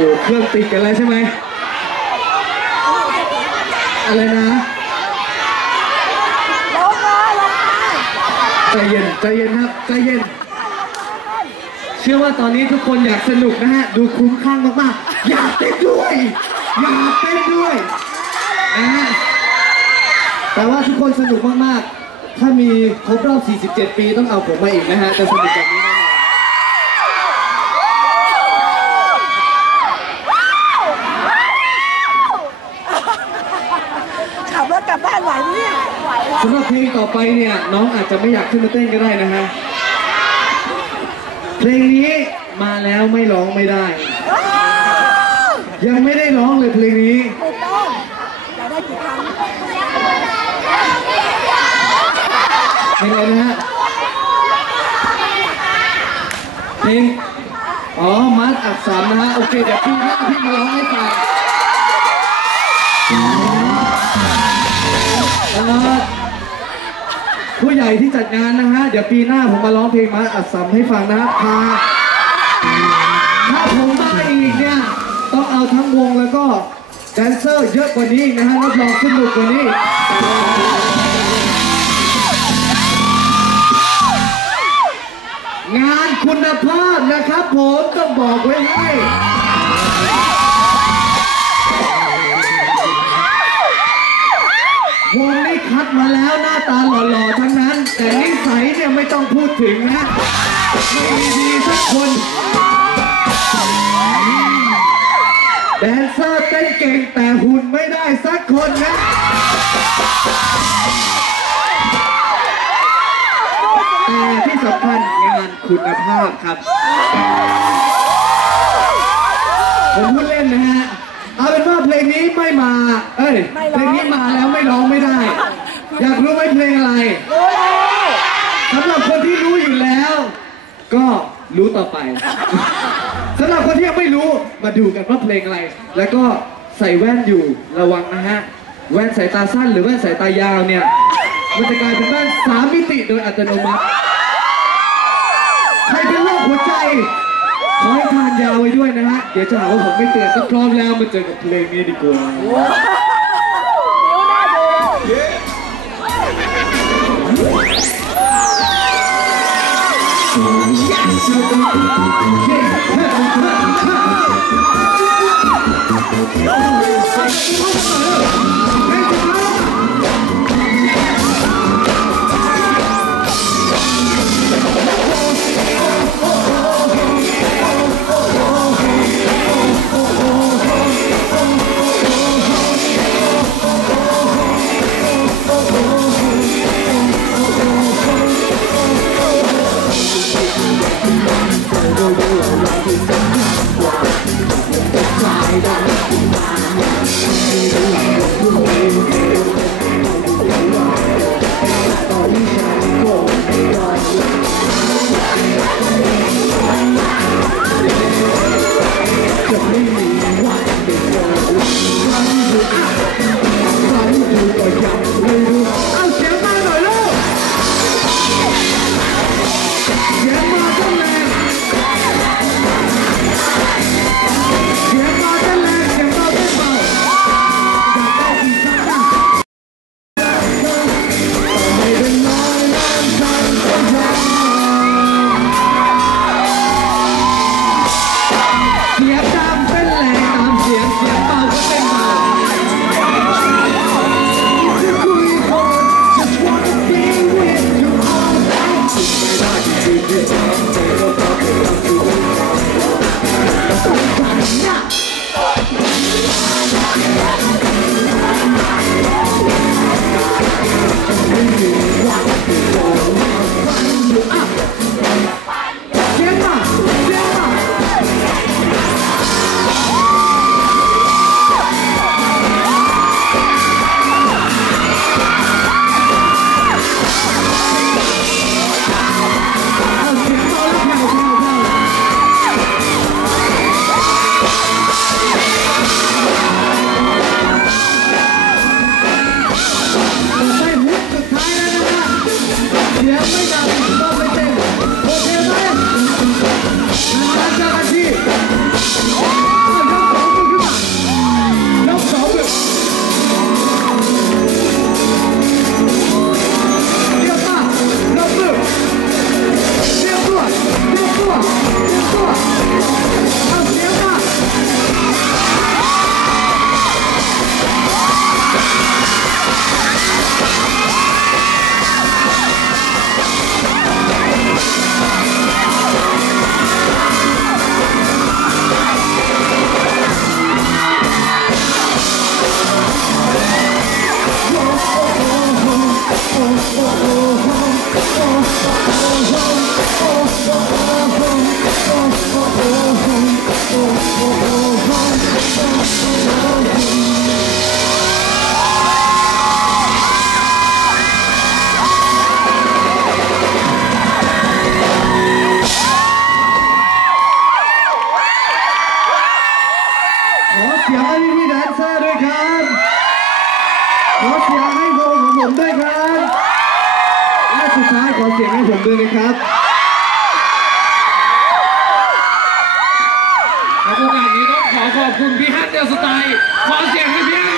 ติดกันแล้วใช่ไหมอะไรนะร้องมาร้องมาใจเย็นใจเย็นครับใจเย็น เชื่อว่าตอนนี้ทุกคนอยากสนุกนะฮะ ดูคุ้มข้างมากๆ อยากเต้นด้วย อยากเต้นด้วยนะฮะแต่ว่าทุกคนสนุกมากๆ ถ้ามีครบรอบ 47 ปีต้องเอาผมมาอีกนะฮะ จะสนุกแบบนี้แน่นอน ขับรถกลับบ้านไหวไหมเนี่ยไหวสำหรับเพลงต่อไปเนี่ยน้องอาจจะไม่อยากขึ้นมาเต้นก็ได้นะฮะเพลงนี้มาแล้วไม่ร้องไม่ได้ ยังไม่ได้ร้องเลยเพลงนี้ถูกต้องอยากได้กี่ครั้งเพลงอะไรนะฮะเพลงอ๋อมัดอักษรนะฮะโอเคเดี๋ยวพี่หน้า ญ่ที่จัดงานนะฮะ เดี๋ยวปีหน้าผมมาร้องเพลงมัดอักษรให้ฟังนะฮะพาถ้าผมมาอีกเนี่ย ต้องเอาทั้งวงแล้วก็แดนเซอร์เยอะกว่านี้นะฮะรับรองสนุกกว่านี้งานคุณภาพนะครับผมต้องบอกไว้ให้ วงนี้คัดมาแล้วหน้าตาหล่อๆทั้งนั้น แต่นิสัยเนี่ยไม่ ต้องพูดถึงนะไม่มีดีสักคนแดนเซอร์เต้นเก่งแต่หุ่นไม่ได้สักคนนะแต่ที่สำคัญงานคุณภาพครับ ผมพูดเล่นนะฮะ เอาเป็นว่าเพลงนี้ไม่มา เอ้ย เพลงนี้มาแล้วไม่ร้องไม่ได้ อยากรู้ไหมเพลงอะไรรู้แล้ว สำหรับคนที่รู้อยู่แล้ว ก็รู้ต่อไปสำหรับคนที่ยังไม่รู้มาดูกันว่าเพลงอะไร แล้วก็ใส่แว่นอยู่ระวังนะฮะ แว่นสายตาสั้นหรือแว่นสายตายาวเนี่ย มันจะกลายเป็นแว่นสามมิติโดยอัตโนมัติ ใครเป็นโรคหัวใจ ขอให้ทานยาไว้ด้วยนะฮะ เดี๋ยวจะหาว่าผมไม่เตือนถ้าพร้อมแล้วมาเจอกับเพลงนี้ดีกว่า เผมด้วยนะครับและโอกาสนี้ต้องขอขอบคุณพี่ฮัทเดลสไตล์ขอเสียงให้พี่ฮัท